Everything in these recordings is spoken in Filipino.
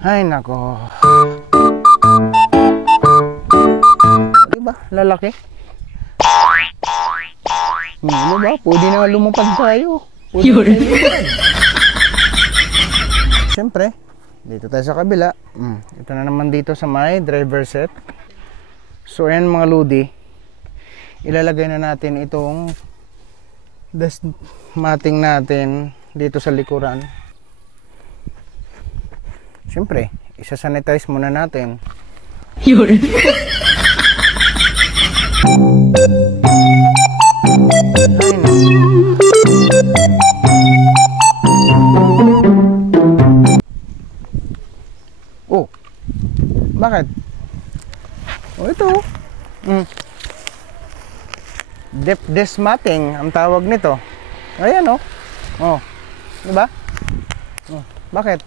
Ay nako. Diba? Lalaki. Diba? Pwede na lumupad tayo. Siyempre, dito tayo sa kabila. Ito na naman dito sa may driver set. So ayan mga lodi, ilalagay na natin itong dust matting natin dito sa likuran. Siyempre, isa-sanitize muna natin. Yun. Ay, no. Oh, bakit? Oh, ito. Depth matting ang tawag nito. Ayan oh. Oh. 'Di ba? Oh, bakit?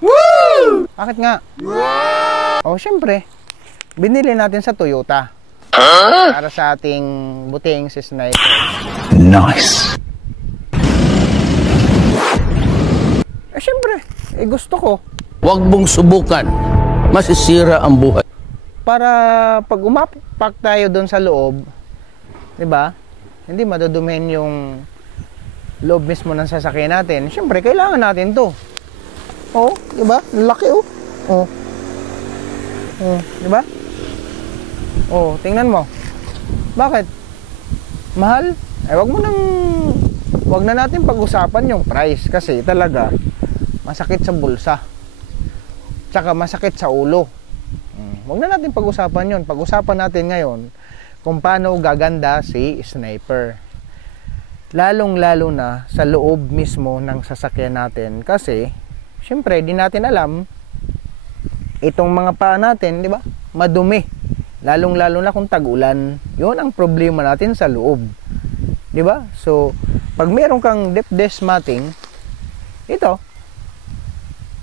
Woo! Bakit nga? Wow! Oh, syempre. Binili natin sa Toyota. Para sa ating buting si Sniper. Nice. Eh syempre, gusto ko. Huwag mong subukan. Masisira ang buhay. Para pag umapak tayo doon sa loob, 'di ba? Hindi madudumin yung loob mismo ng sasakyan natin. Siyempre, kailangan natin 'to. Oh, 'di ba? Laki oh. Oh. Oh, 'di ba? Oh, tingnan mo. Bakit? Mahal? Eh wag na natin pag-usapan yung price kasi talaga masakit sa bulsa. Tsaka masakit sa ulo. Huwag na natin pag-usapan yun. Pag-usapan natin ngayon kung paano gaganda si Sniper. Lalong-lalo na sa loob mismo ng sasakyan natin. Kasi, syempre, di natin alam itong mga paa natin, di ba? Madumi. Lalong-lalo na kung tag-ulan. Yun ang problema natin sa loob. Di ba? So, pag meron kang depth matting, ito,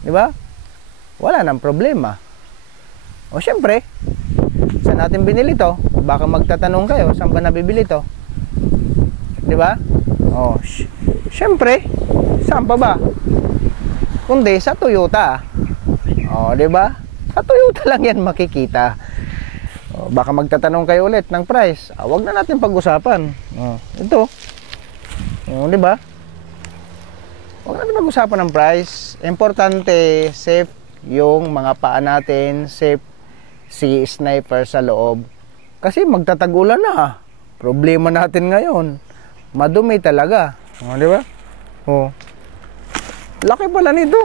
di ba? Wala nang problema. O syempre, saan natin binili to? Baka magtatanong kayo, saan ba nabibili to? 'Di ba? O, syempre, saan pa ba? Kundi sa Toyota. O, 'di ba? Sa Toyota lang 'yan makikita. O, baka magtatanong kayo ulit ng price. Wag na natin pag-usapan. O, ito. O, 'di ba? Wag natin pag-usapan ng price. Importante, safe yung mga paa natin, safe si Sniper sa loob. Kasi magtatagulan na. Problema natin ngayon. Madumi talaga. O, di ba? O. Laki pala nito.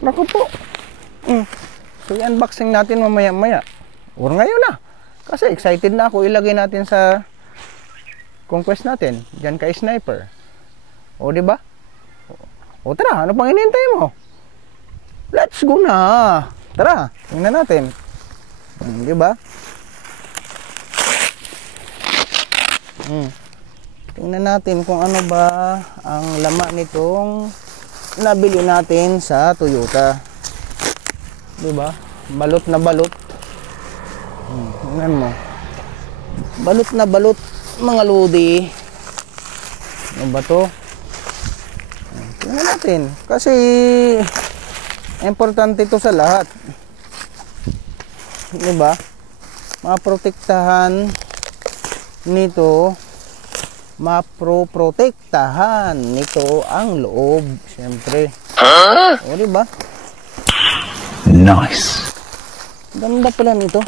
Naku po. So, i-unboxing natin mamaya-maya. Or ngayon na. Kasi excited na ako. Ilagay natin sa conquest natin. Diyan kay Sniper. O, di ba? O, tara. Ano pang hinihintay mo? Let's go na. Tara, tingnan natin. Di ba? Tingnan natin kung ano ba ang laman nitong nabili natin sa Toyota. Di ba? Balot na balot. Tingnan mo. Balot na balot, mga lodi. Ano ba to? Tingnan natin. Kasi importante ito sa lahat. Diba? Maprotektahan nito, maproprotektahan nito ang loob, siyempre. O, diba? Nice. Ganda pala nito.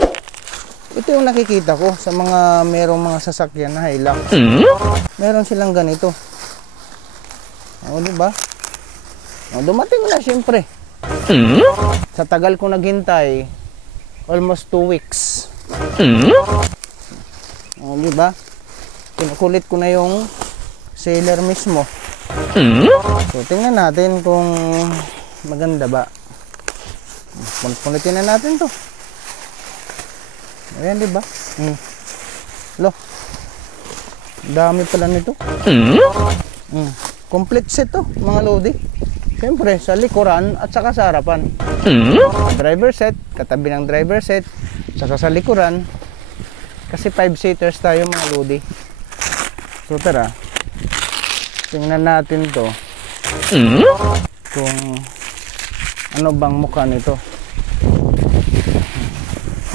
Ito yung nakikita ko sa mga merong mga sasakyan na Hilux. Meron silang ganito. O, diba? O, dumating na siyempre. Sa tagal ko naghintay, almost 2 weeks. O, diba? Kinukulit ko na yung seller mismo. So, tingnan natin kung maganda ba. Kulitin na natin to. Ayan, diba? Lo, dami pala nito. Complete set to, mga lodi. Siyempre, sa likuran at saka sa harapan. Driver set, katabi ng driver set, saka sa likuran. Kasi 5-seaters tayo, mga lodi. So, tara. Tingnan natin to. Kung ano bang mukha nito.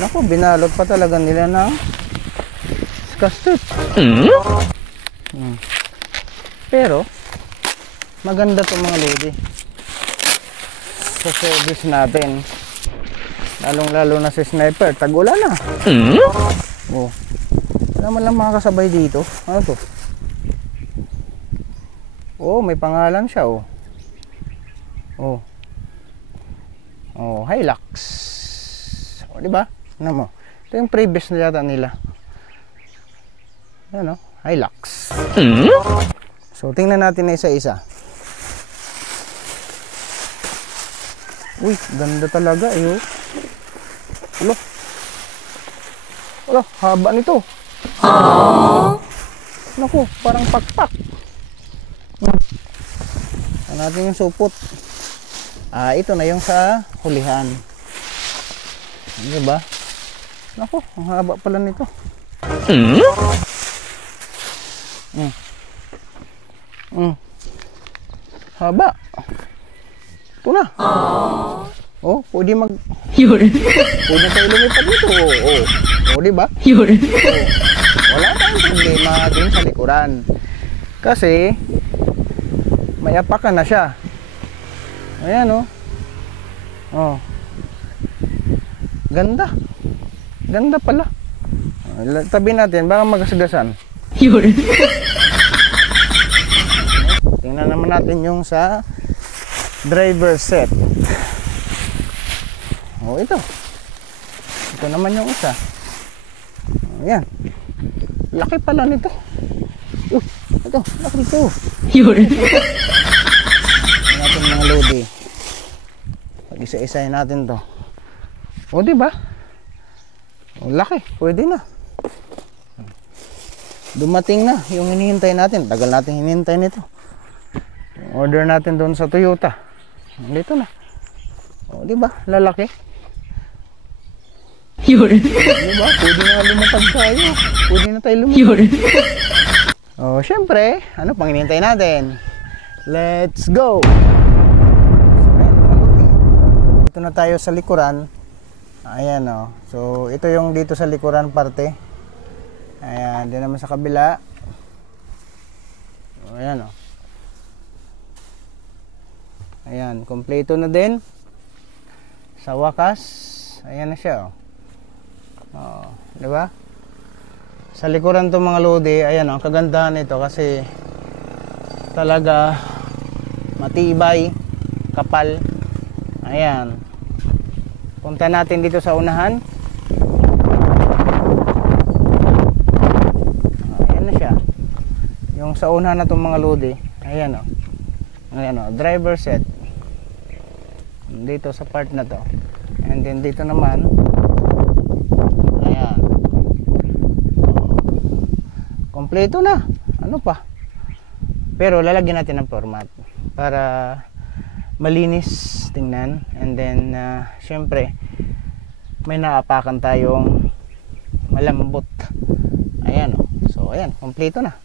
Naku, binalot pa talaga nila ng custard. Pero, maganda to mga lodi. Sa service natin. Lalong-lalo na si Sniper. Tag-ulan na. Oh. Wala man lang mga kasabay dito. Ano to? Oh, may pangalan siya, oh. Oh. Oh, Hilux. O, diba? Ano mo? Ito yung previous na yata nila. Ano? Hilux. So, tingnan natin na isa-isa. Uy, ganda talaga, eh. Ulo. Ulo, haba nito. Naku, parang pakpak. Ito natin yung supot. Ito na yung sa hulihan. Diba? Naku, ang haba pala nito. Haba. Ito na. Oh, pwede pwede tayo lumipad dito. Oh, diba? Wala tayong problema dun sa likuran. Kasi, may apakan na siya. Ayan, oh. Oh. Ganda. Ganda pala. Tabi natin, baka magasagasan. Tingnan naman natin yung sa driver set. Oh, ito. Ito naman yung isa. Ayan. Laki pala nito. Ito, laki ito. Natin mga lodi. Pag isa-isahin natin to. O, diba? O, laki. Pwede na. Dumating na yung hinihintay natin. Tagal natin hinihintay nito. Order natin doon sa Toyota. Dito na. O, diba? Lalaki. Diba? Pwede na lumapag tayo. Pwede na tayo lumapag. O, syempre, ano pang hinihintay natin? Let's go! Ito na tayo sa likuran. Ayan, o. So, ito yung dito sa likuran parte. Ayan, din naman sa kabila. Ayan, o. Ayan, kompleto na din. Sa wakas, ayan na siya, o. Oh, di ba? Sa likuran to mga lodi, ayan, ang kagandahan nito kasi talaga matibay, kapal. Ayan. Punta natin dito sa unahan. Ayan na siya. Yung sa unahan na itong mga lodi, ayan, o. Ayan, o, driver set. Dito sa part na to. And then dito naman, ayan, kompleto na. Ano pa? Pero lalagyan natin ng format para malinis tingnan. And then syempre may naapakan tayong malambot. Ayan, oh. So ayan, kompleto na.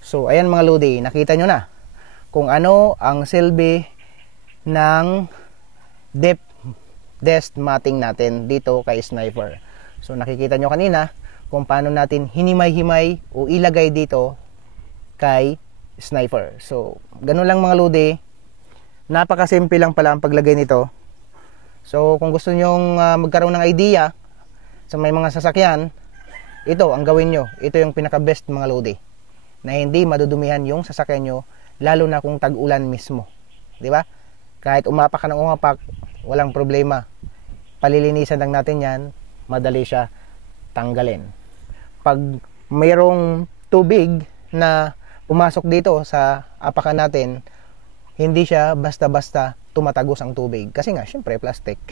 So ayan mga lodi, nakita nyo na kung ano ang silbi ng depth matting natin dito kay Sniper. So nakikita nyo kanina kung paano natin hinimay-himay o ilagay dito kay Sniper. So ganun lang mga lodi. Napakasimple lang pala ang paglagay nito. So kung gusto nyong magkaroon ng idea sa may mga sasakyan, ito ang gawin nyo. Ito yung pinaka best mga lodi, na hindi madudumihan yung sasakyan nyo, lalo na kung tag-ulan mismo, di ba? Kahit umapak ka ng umapak, walang problema. Palilinisan lang natin yan, madali siya tanggalin. Pag mayroong tubig na pumasok dito sa apakan natin, hindi siya basta-basta tumatagos ang tubig. Kasi nga, syempre, plastic.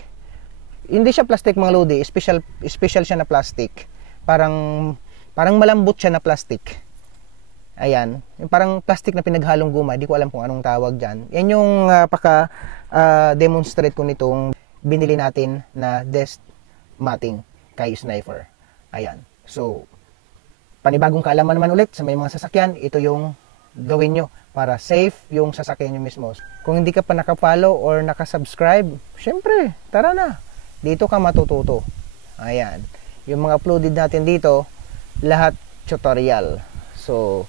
Hindi siya plastic mga lodi, special siya na plastic. Parang malambot siya na plastic. Ayan, yung parang plastic na pinaghalong guma, di ko alam kung anong tawag dyan. Yan yung demonstrate ko nitong binili natin na desk matting kay Sniper. Ayan, so panibagong kaalaman naman ulit sa may mga sasakyan, ito yung gawin nyo para safe yung sasakyan nyo mismo. Kung hindi ka pa nakapollow or nakasubscribe, syempre, tara na, dito ka matututo Ayan. Yung mga uploaded natin dito, lahat tutorial. So,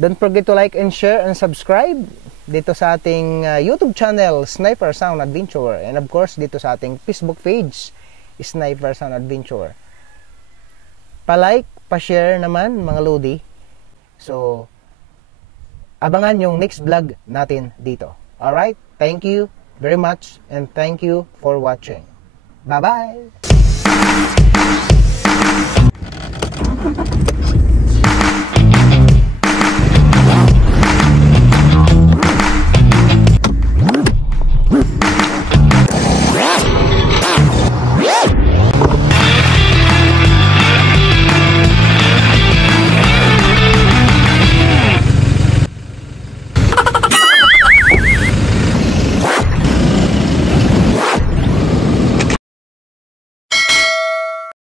don't forget to like and share and subscribe dito sa ating YouTube channel, Sniper Sound Adventure. And of course, dito sa ating Facebook page, Sniper Sound Adventure. Pa-like, pa-share naman mga Lodi. So, abangan yung next vlog natin dito. Alright? Thank you very much and thank you for watching. Bye-bye!